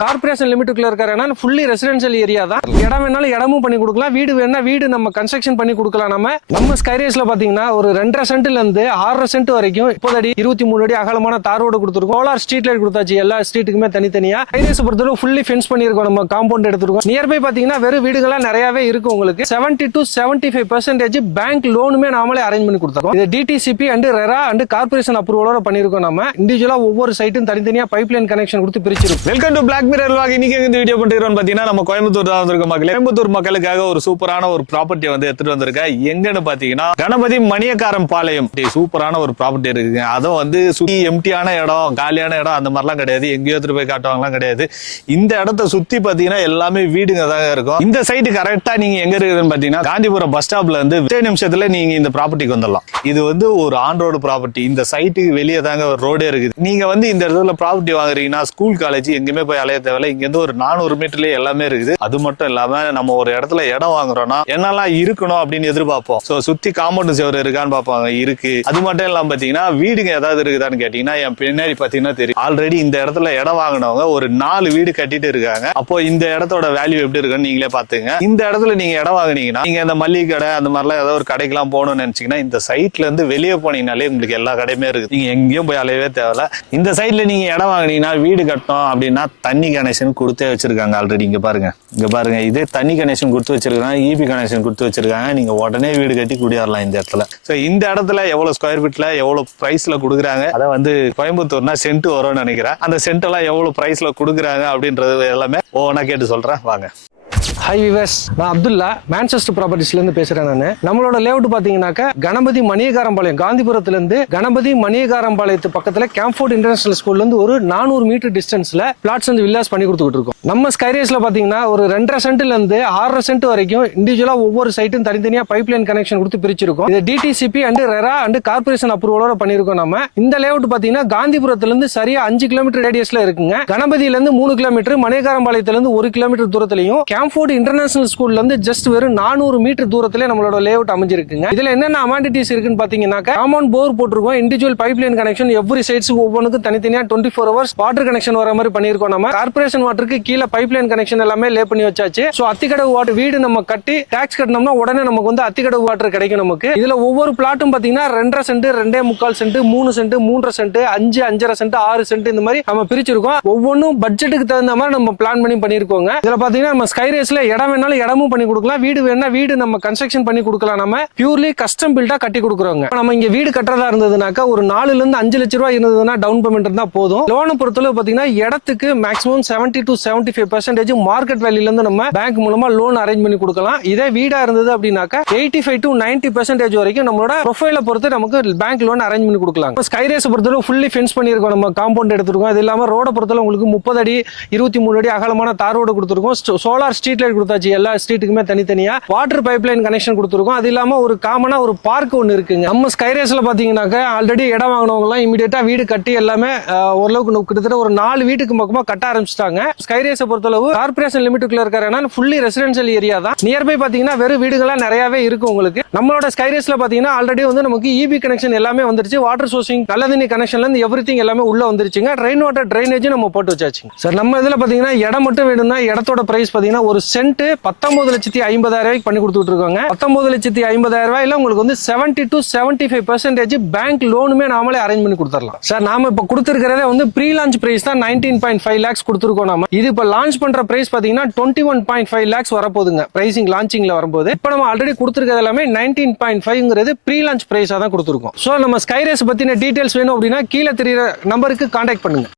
Corporation லிமிட்டுக்குள்ள இருக்காருன்னா fully residential area தான். இடம் வேணாலும் இடமும் பண்ணி கொடுக்கலாம், வீடு வேணா வீடு நம்ம கன்ஸ்ட்ரக்ஷன் பண்ணி கொடுக்கலாம். நம்ம ஸ்கைரேஸ்ல பாத்தீங்கன்னா ஒரு 2.5 சென்ட்ல இருந்து 6.5 சென்ட் வரைக்கும் 30 அடி 23 அடி அகலமான தார் ரோடு கொடுத்துருக்கோம். சோலார் ஸ்ட்ரீட் லைட் கொடுத்தாச்சு எல்லா ஸ்ட்ரீட்டுக்குமே தனித்தனியா. ஸ்கைரேஸ் பொறுத்தவரை ஃபுல்லி ஃபென்ஸ் பண்ணிருக்கோம். நம்ம காம்பவுண்ட் எடுத்துருக்கோம். நியர்பை பாத்தீங்கன்னா வெறும் வீடுகளா நிறையவே இருக்கு. உங்களுக்கு 70 to 75% பேங்க் லோனுமே நாமளே அரேஞ்ச் பண்ணி கொடுத்துருக்கோம். இது DTCP and RERA and corporation அப்ரூவலோட பண்ணிருக்கோம். நம்ம இண்டிவிஜுவலா ஒவ்வொரு சைட்டும் தனித்தனியா பைப்லைன் கனெக்ஷன் கொடுத்து பிரிச்சிருக்கோம். Welcome to Black Mirror vlog. இன்னைக்கு இந்த வீடியோ பண்றோம் பாத்தீங்கன்னா நம்ம கோயம்புத்தூர் தான் வந்திருக்க மக்களே. கோயம்புத்தூர் மக்களுக்காக ஒரு சூப்பரான ஒரு ப்ராப்பர்ட்டி வந்து எடுத்துட்டு வந்திருக்கேன். எங்கன்னு பாத்தீங்கன்னா கணபதி மணியக்காரம் பாளையம். சூப்பரான ஒரு ப்ராப்பர்ட்டி இருக்குங்க. அதுவும் வந்து சுத்தி எம்டியான இடம், காலியான இடம் அந்த மாதிரிலாம் கிடையாது. எங்கேயோ எடுத்துட்டு போய் காட்டுவாங்கலாம் கிடையாது. இந்த இடத்த சுத்தி பாத்தீங்கன்னா எல்லாமே வீடுங்க தான் இருக்கும். இந்த சைட்டு கரெக்டா நீங்க எங்க இருக்குதுன்னு பாத்தீங்கன்னா காந்திபுரம் பஸ் ஸ்டாப்ல இருந்து 10 நிமிஷத்துல நீங்க இந்த ப்ராப்பர்ட்டிக்கு வந்துடலாம். இது வந்து ஒரு ஆன் ரோடு ப்ராப்பர்ட்டி. இந்த சைட்டுக்கு வெளியே தாங்க ஒரு ரோடே இருக்குது. நீங்க வந்து இந்த இடத்துல ப்ராப்பர்ட்டி வாங்குறீங்கன்னா ஸ்கூல் காலேஜ் எங்கேயுமே போய் அலைய தேவையில்ல. இங்க இருந்து ஒரு 400 மீட்டர்லயே எல்லாமே இருக்குது. அது மட்டும் இல்லாம நம்ம ஒரு இடத்துல இடம் வாங்குறோம்னா என்னெல்லாம் இருக்கணும் அப்படின்னு எதிர்பார்ப்போம். சோ சுத்தி காம்பவுண்ட் சுவர் இருக்கான்னு பாப்பாங்க, இருக்கு. அது மட்டும் இல்லாம பாத்தீங்கன்னா வீடுங்க ஏதாவது இருக்குதான்னு கேட்டீங்கன்னா என் பின்னாடி பாத்தீங்கன்னா தெரியும். ஆல்ரெடி இந்த இடத்துல இடம் வாங்கினவங்க ஒரு 4 வீடு கட்டிட்டு இருக்காங்க. அப்போ இந்த இடத்தோட வேல்யூ எப்படி இருக்குன்னு நீங்களே பாத்துங்க. இந்த இடத்துல நீங்க இடம் வாங்குனீங்கன்னா நீங்க இந்த மல்லிகை கடை அந்த மாதிரிலாம் ஏதாவது ஒரு கடைக்கெல்லாம் போகணும்னு நினைச்சீங்கன்னா இந்த சைட்ல இருந்து வெளியே போனீங்கனாலே உங்களுக்கு எல்லா கடையுமே இருக்கு. நீங்க எங்கேயும் போய் அலையவே தேவையில்ல. இந்த சைட்ல நீங்க இடம் வாங்கினீங்கன்னா வீடு கட்டணும் அப்படின்னா தண்ணி கனெக்ஷன் கொடுத்தே வச்சிருக்காங்க ஆல்ரெடி. இங்க பாருங்க இதே தண்ணி கனெக்ஷன் கொடுத்து வச்சிருக்காங்க, இபி கனெக்ஷன் கொடுத்து வச்சிருக்காங்க. நீங்க உடனே வீடு கட்டி குடியேறலாம் இந்த இடத்துல. சோ இந்த இடத்துல எவ்வளவு ஸ்கொயர் ஃபீட்ல எவ்வளவு பிரைஸ்ல கொடுக்குறாங்க, அதை வந்து கோயம்புத்தூர்னா சென்ட் வரும்னு நினைக்கிறேன். அந்த சென்ட் எல்லாம் எவ்வளவு பிரைஸ்ல கொடுக்குறாங்க அப்படின்றது எல்லாமே ஒவ்வொன்னா கேட்டு சொல்றேன் வாங்க. ஹாய் விவர்ஸ், நான் அப்துல்லா, மான்செஸ்டர் ப்ராப்பர்ட்டிஸ்ல இருந்து பேசுறேன். நம்மளோட லேஅவுட் பாத்தீங்கன்னாக்கா கணபதி மணியக்காரம்பாளையம், காந்திபுரத்துல இருந்து கணபதி மணியக்காரம்பாளையத்து பக்கத்துல கேம்ஃபோர்ட் இன்டர்நேஷனல் ஸ்கூல்ல இருந்து ஒரு 400 மீட்டர் டிஸ்டன்ஸ்ல பிளாட்ஸ் அண்ட் வில்லாஸ் பண்ணி கொடுத்துட்டு இருக்கோம். நம்ம ஸ்கைரேஸ்ல பாத்தீங்கன்னா ஒரு 2.5 சென்ட்ல இருந்து 6.5 சென்ட் வரைக்கும் இண்டிவிஜுவலா ஒவ்வொரு சைட்டும் தனித்தனியா பைப்லைன் கனெக்ஷன் கொடுத்து பிரிச்சிருக்கோம். இது DTCP and RERA and corporation அப்ரூவலோட பண்ணிருக்கோம். நம்ம இந்த லேஅவுட் பாத்தீங்கன்னா காந்திபுரத்துல இருந்து சரியா 5 கிலோமீட்டர் ரேடியஸ்ல இருக்குங்க. கணபதியில இருந்து 3 கிலோமீட்டர், மணியக்காரம்பாளையத்துல இருந்து 1 கிலோமீட்டர் தூரத்திலையும், கேம்ஃபோர்ட் இன்டர்நேஷனல் ஸ்கூல்ல இருந்து ஜஸ்ட் வெறும் 400 மீட்டர் தூரத்திலே நம்மளோட லேஅவுட் அமைஞ்சிருக்குங்க. இதுல என்னென்ன அமெனிட்டிஸ் இருக்குன்னு பாத்தீங்கன்னா காம்பவுண்ட் போர் போட்டுருக்கோம், இண்டிவிஜுவல் பைப்லைன் கனெக்ஷன் எவ்ரி சைட்ஸ்க்கு ஒவ்வொன்றுக்கும் தனித்தனியா 24 ஹவர்ஸ் வாட்டர் கனெக்ஷன் வர மாதிரி பண்ணிருக்கோம். நம்ம கார்பரேஷன் வாட்டருக்கு கீழே பைப்லைன் கனெக்ஷன் எல்லாமே லே பண்ணி வச்சாச்சு. சோ அத்திக்கடவு வாட்டர் வீடு நம்ம கட்டி டாக்ஸ் கட்டணும்னா உடனே நமக்கு வந்து அத்திக்கடவு வாட்டர் கிடைக்கும் நமக்கு. இதுல ஒவ்வொரு பிளாட்டும் பாத்தீங்கன்னா 2.5 cent, 2.25 cent, 3 cent, 3.5 cent, 5, 5.5 cent, 6 cent இந்த மாதிரி நம்ம பிரிச்சிருக்கோம். ஒவ்வொன்றும் பட்ஜெட்டுக்கு தகுந்த மாதிரி நம்ம பிளான் பண்ணி பண்ணிருக்கோங்க. இதுல பாத்தீங்கன்னா நம்ம ஸ்கைரேஸ்ல இடம் வேணாலும் இடமும் பண்ணி கொடுக்கலாம், வீடு வேணா வீடு நம்ம கன்ஸ்ட்ரக்ஷன் பண்ணி கொடுக்கலாம். நம்ம பியூர்லி கஸ்டம் பில்டா கட்டி கொடுக்குறோங்க. நம்ம இங்க வீடு கட்டுறதா இருந்ததுனாக்கா ஒரு 4 ல இருந்து 5 லட்சம் ரூபாய் இருந்ததுன்னா டவுன் பேமெண்ட் இருந்தா போதும். லோனை பொறுத்தளவு பாத்தீங்கன்னா இடத்துக்கு மேக்ஸிமம் 70 to 75% மார்க்கெட் வேல்யூல இருந்து நம்ம பேங்க் மூலமா லோன் அரேஞ்ச் பண்ணி கொடுக்கலாம். இதே வீடா இருந்தது அப்படின்னாக்கா 85 to 90% வரைக்கும் நம்மளோட ப்ரொஃபைல பொறுத்து நமக்கு பேங்க் லோன் அரேஞ்ச் பண்ணி கொடுக்கலாம். ஸ்கைரேஸ் பொறுத்தளவு ஃபுல்லி ஃபென்ஸ் பண்ணிருக்கோம். நம்ம காம்பவுண்ட் எடுத்துருக்கோம். அது இல்லாம ரோட பொறுத்தளவு உங்களுக்கு 30 அடி 23 அடி அகலமான தார் ரோடு கொடுத்துருக்கோம். சோலார் ஸ்ட்ரீட் லைட் கொடுத்தாச்சு எல்லா ஸ்ட்ரீட்டுக்குமே தனித்தனியா. வாட்டர் பைப்லைன் கனெக்ஷன் கொடுத்துருக்கோம். அது இல்லாம ஒரு காமனா ஒரு பார்க் ஒன்னு இருக்குங்க. நம்ம ஸ்கைரேஸ்ல பாத்தீங்கன்னாக்கா ஆல்ரெடி இடம் வாங்கினவங்க எல்லாம் இமிடியேட்டா வீடு கட்டி எல்லாமே ஓரளவுக்கு கிட்டத்தட்ட ஒரு 4 வீட்டுக்கு பக்கமா கட்ட ஆரம்பிச்சிட்டாங்க. ஸ்கைரேஸை பொறுத்தளவு கார்பரேஷன் லிமிட்டுக்குள்ள இருக்காருன்னா ஃபுல்லி ரெசிடென்ஷியல் ஏரியா தான். நியர்பை பாத்தீங்கன்னா வெறும் வீடுகளா நிறையவே இருக்கு உங்களுக்கு. நம்மளோட ஸ்கைரேஸ்ல பாத்தீங்கன்னா ஆல்ரெடி வந்து நமக்கு இபி கனெக்ஷன் எல்லாமே வந்துருச்சு. வாட்டர் சோர்சிங், நல்ல தண்ணி கனெக்ஷன்ல இருந்து எவ்ரிதிங் எல்லாமே உள்ள வந்துருச்சுங்க. ரெயின் வாட்டர் ட்ரைனேஜ் நம்ம போட்டு வச்சாச்சு. சார் நம்ம இதுல பாத்தீங்கன்னா இடம் மட்டும் வேணும்னா இடத்தோட பிரைஸ் பாத்தீங்கன்னா ஒரு சென்ட் 19,50,000 பண்ணி கொடுத்துட்டு இருக்காங்க. 19,50,000 உங்களுக்கு வந்து 70 to 75% பேங்க் லோனுமே நாமளே அரேஞ்ச் பண்ணி கொடுத்துடலாம். சார் நாம இப்ப கொடுத்திருக்கிறதே வந்து ப்ரீ லான்ச் பிரைஸ் தான் 19.5 lakhs கொடுத்திருக்கோம். நாம இது இப்ப லான்ச் பண்ற பிரைஸ் பாத்தீங்கன்னா 21.5 lakhs வரப்போகுதுங்க. பிரைசிங் லான்ச்சிங்ல வரும்போது இப்ப நம்ம ஆல்ரெடி கொடுத்திருக்கிறது எல்லாமே 19.5ங்கிறது ப்ரீ லான்ச் பிரைஸா தான் கொடுத்திருக்கோம். சோ நம்ம ஸ்கைரேஸ் பத்தின டீடைல்ஸ் வேணும் அப்படின்னா கீழே தெரியுற நம்பருக்கு கான்டாக்ட் பண்ணுங்க.